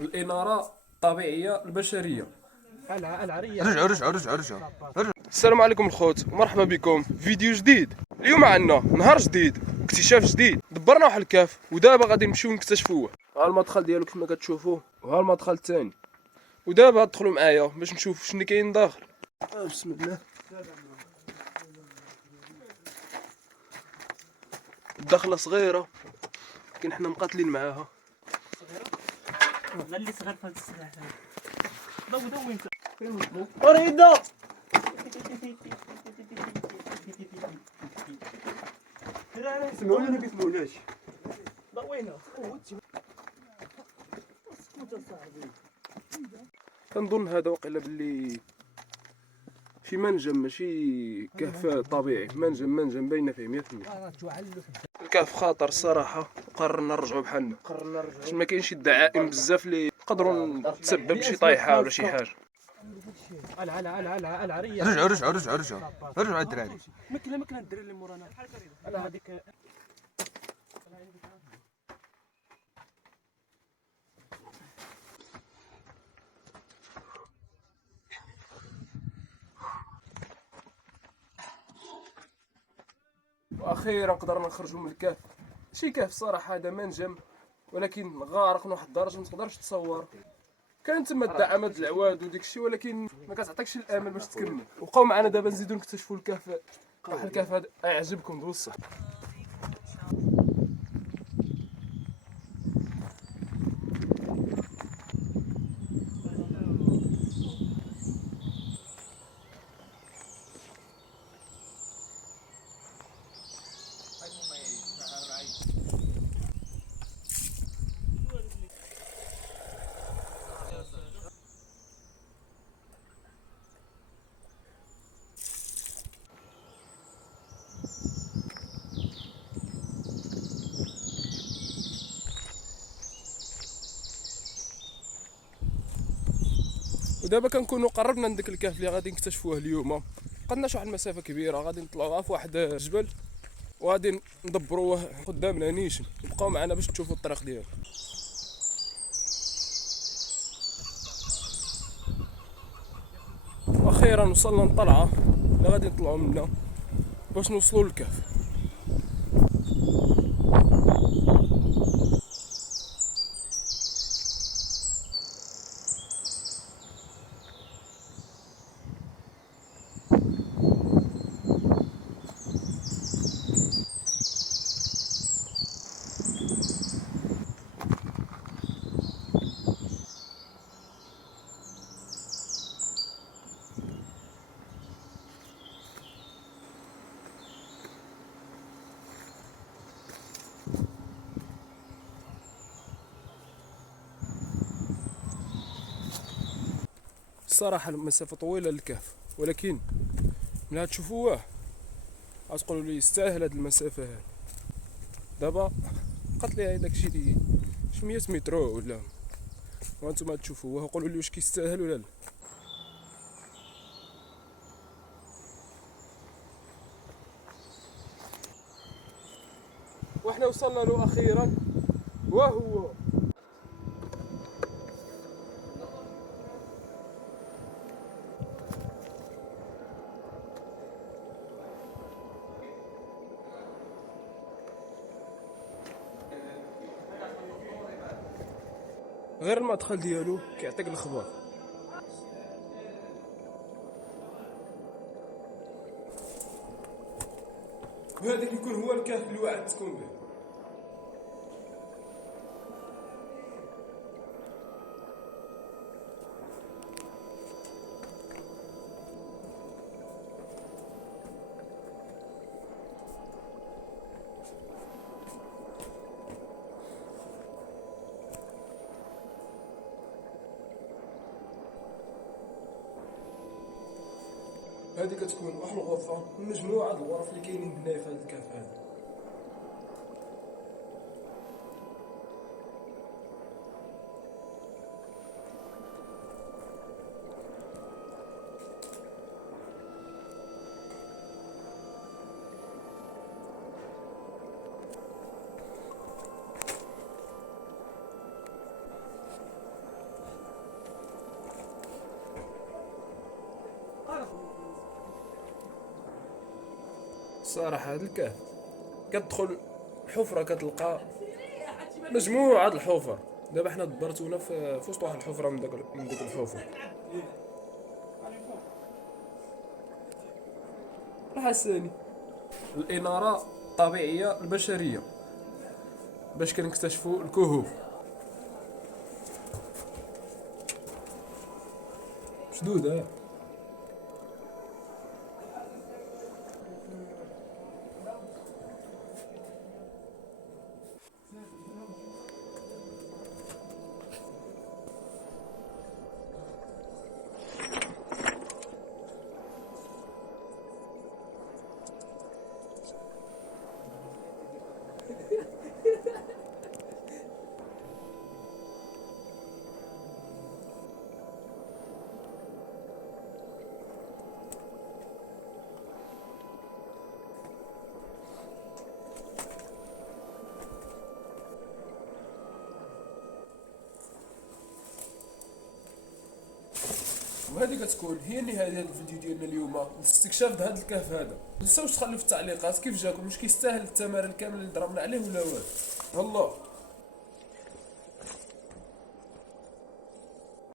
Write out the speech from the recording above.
الإنارة الطبيعية البشرية. العرية. رجعوا. السلام عليكم الخوت ومرحبا بكم في فيديو جديد. اليوم عندنا نهار جديد واكتشاف جديد. دبرنا واحد الكهف ودابا غادي نمشيو نكتشفوه. ها المدخل ديالو كما كتشوفوه وها المدخل الثاني، ودابا دخلوا معايا باش نشوف شنو كاين داخل. بسم الله. الدخله صغيره لكن حنا مقاتلين معاها. لا اللي صغير في هذا السلاح. ضو انت. اريدا سمعوني ولا كيسمعوناش؟ ضوينا. كنظن هذا واقيلا باللي شي منجم ماشي كهف طبيعي. منجم باينه فيه 100%. الكهف خطر الصراحه وقررنا نرجعوا بحالنا. باش ما كاينش الدعائم بزاف اللي نقدروا نتسبب شي طايحه ولا شي حاجه. العرية. رجعوا الدراري. مكلا الدري اللي مورانا. على هذيك. واخيرا قدرنا نخرجوا من الكهف. شي كهف صراحه هذا منجم ولكن غارق لواحد الدرجه ما تقدرش تصور. كان تما الدعامات العواد وديك الشيء ولكن ما كتعطيكش الامل باش تكمل. وبقاو معنا دابا نزيدو نكتشفوا الكهف. واحد الكهف هذا يعجبكم بصح. ودابا كنكونوا قربنا من ديك الكهف اللي غادي نكتشفوه اليوم. بقالناش واحد المسافه كبيره غادي نطلعوها في واحد الجبل وغادي ندبروه قدامنا نيشان. بقاو معنا باش تشوفوا الطريق ديالو. واخيرا وصلنا للطلعه اللي غادي نطلعوا منها باش نوصلوا للكهف. الصراحه المسافه طويله للكهف ولكن ملي تشوفوه غتقولوا لي يستاهل هاد المسافه هادي. دابا بقات لي هذاك شي 100 متر ولا وانتم تشوفوه وقولوا لي واش كيستاهل ولا لا. وحنا وصلنا له اخيرا وهو غير المدخل ديالو كيعطيك الخبر. وهذا كيكون هو الكهف اللي وعدتكم به. هذه كتكون واحد الغرفه من مجموعه الغرف اللي كاينين هنايا في هذا الكهف هذا. الصراحة هاد الكهف كتدخل حفرة كتلقى مجموعة د الحفر. دابا حنا دبرتونا في وسط واحد الحفرة من داك الحفر. الحساني الإنارة الطبيعية البشرية باش كنكتشفوا الكهوف. شدودة. وهذه كتكون هي النهايه ديال الفيديو ديالنا اليوم لاستكشاف هذا الكهف هذا. متنساوش تخليو في التعليقات كيف جاكم، واش كيستاهل الثمن الكامل اللي ضربنا عليه ولا والو. والله